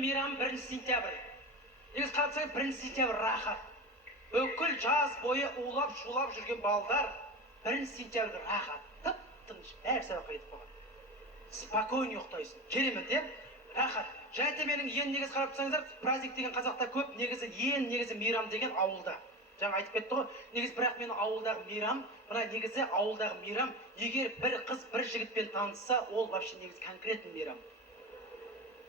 мейрам 1 сентябрь. Негізі қарасаңыз 1 сентябрь рахат. Бүкіл жаз бойы улап шулап жүрген балдар 1 сентябрь рахат. Тып-тыныш, бәрі сабаққа кетіп қалған. Спокойно ұйықтайсың. Керемет, иә? Рахат. Және менің ең негізі қарап тұрсаңыздар, праздник деген қазақта көп, негізі мейрам деген ауылда. Жаңа айтып кетті ғой, негізі бірақ менің ауылдағы мейрам, мына негізі ауылдағы мейрам, егер бір қыз бір жігітпен танысса, ол вообще негізі конкретный мейрам.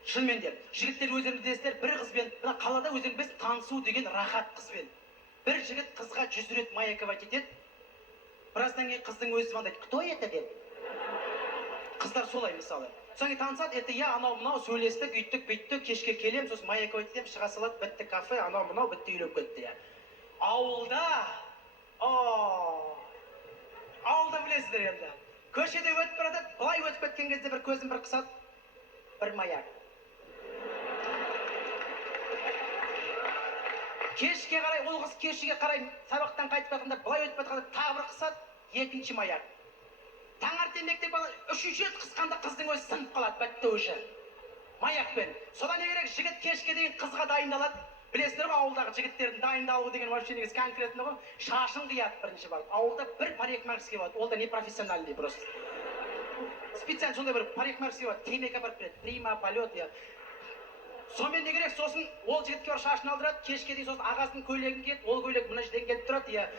Шынымен де, жігіттер өздеріңіз білесіздер, бір қызбен, мына қалада өздеріңіз білесіз, танысу деген рахат қызбен. Бір жігіт қызға 100 рет маяковать етеді. Біраздан кейін қыздың өзі звондайды, кто это деп? Қыздар солай мысалы. Содан кейін танысады, это я, анау-мынау сөйлестік, үйттік, бүйттік, кешке келем, сосын маяковать етем, шыға салады, бітті кафе, анау-мынау, бітті үйлеп кетті. Ауылда, ауылда білесіздер енді. Көшеде өтіп барады, былай өтіп кеткен кезде бір көзін бір қысады, бір маяк. Кешке қарай, ол қыз кешеге қарай сабақтан қайтып жатқанда былай өтіп жатқанда тағы бір қысады, екінші маяк. Таңертең мектеп бала үшінші рет қысқанда қыздың өзі сынып қалады, бітті уже. Маякпен. Содан не керек, жігіт кешке дейін қызға дайындалады. Білесіздер ғой, ауылдағы жігіттердің дайындалуы деген вообще негізі конкретно ғой. Шашын қияды бірінші барып. Ауылда бір парикмахерский болады. Ол да не профессиональный просто. Специально сондай бір парикмахерский болады. Темекі апарып береді. Прима, полет, я. Сонымен не керек, сосын ол жігітке бар шашын алдырады, кешке дейін сосын ағасының көйлегін киеді, ол көйлек мына жерден келіп тұрады, я.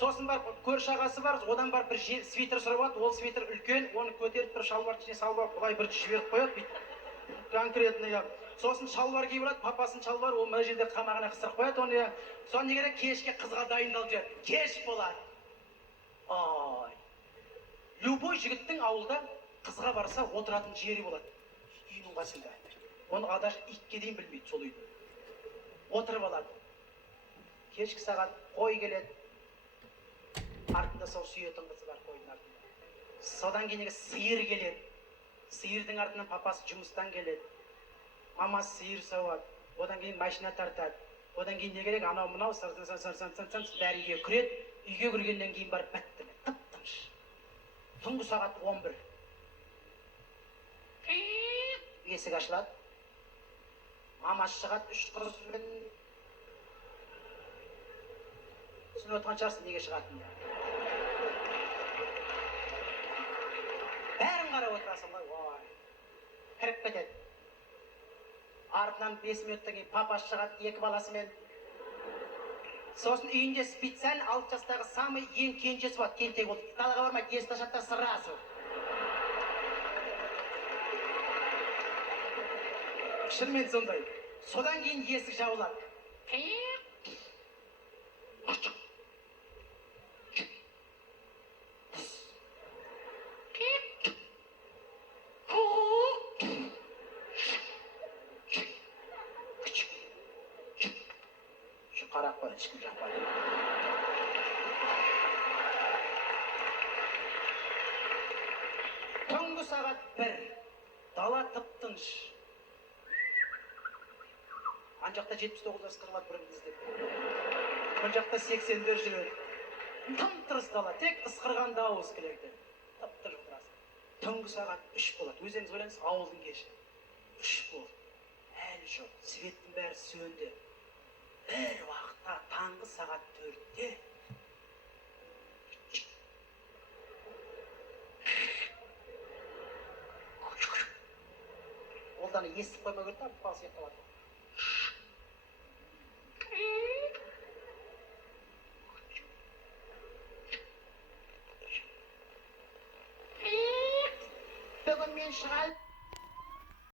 Сосын бар көрші ағасы бар, одан бар бір свитер сұрап алады, ол свитер үлкен, оны көтеріп бір шалбар ішіне салып алып, былай бір жіберіп қояды, бүйтіп. Конкретно, я. Сосын шалбар киіп алады, папасының шалбары, ол мына жерде қамағына қыстырып қояды, оны, я. Соны не керек, кешке қызға дайындалып жүреді. Кеш болады. Ой. Любой жігіттің ауылда қызға барса отыратын жері болады. Үйінің қасында. Оны даже итке дейін білмейді сол үйді. Отырып алады. Кешкі сағат қой келеді. Артында сол сүйетін қызы бар қойдың артында. Содан кейін сиыр келеді. Сиырдың артынан папасы жұмыстан келеді. Мамасы сиыр сауады. Одан кейін машина тартады. Одан кейін не керек, анау-мынау бәрі үйге кіреді. Үйге кіргеннен кейін барып бітті. Тып-тыныш. Түнгі сағат 11. Есік ашылады. Мамасы шығады, 3 қызбен. Сен отқан шығарсың, неге шығатын? Бәрін қарап отырасың ғой. Кіріп кетеді. Артынан 5 минуттан кейін папасы шығады, 2 баласымен. Сосын үйінде специально 6 жастағы самый ең кенжесі болады, тентек болды. Далаға бармайды, есікті ашады да сразу. Шынымен сондай. Содан кейін есік жабылады. Қарап қойды, ешкім жақпайды. Түнгі сағат 1. Дала тып-тыныш. Ан жақта 79 ысқырылады бірін іздеп. Бұл жақта 80-дер жүреді. Тым-тырыс дала, тек ысқырған дауыс келеді. Тып-тырыс отырасың. Түнгі сағат 3 болады. Өзіңіз ойлаңыз, ауылдың кеші. 3 болды. Әлі жоқ. Светтің бәрі сөнді. Бір уақытта таңғы сағат 4-те Олданы естіп қойма көрді, аппал сияқты бар. Бүгін мен шығайып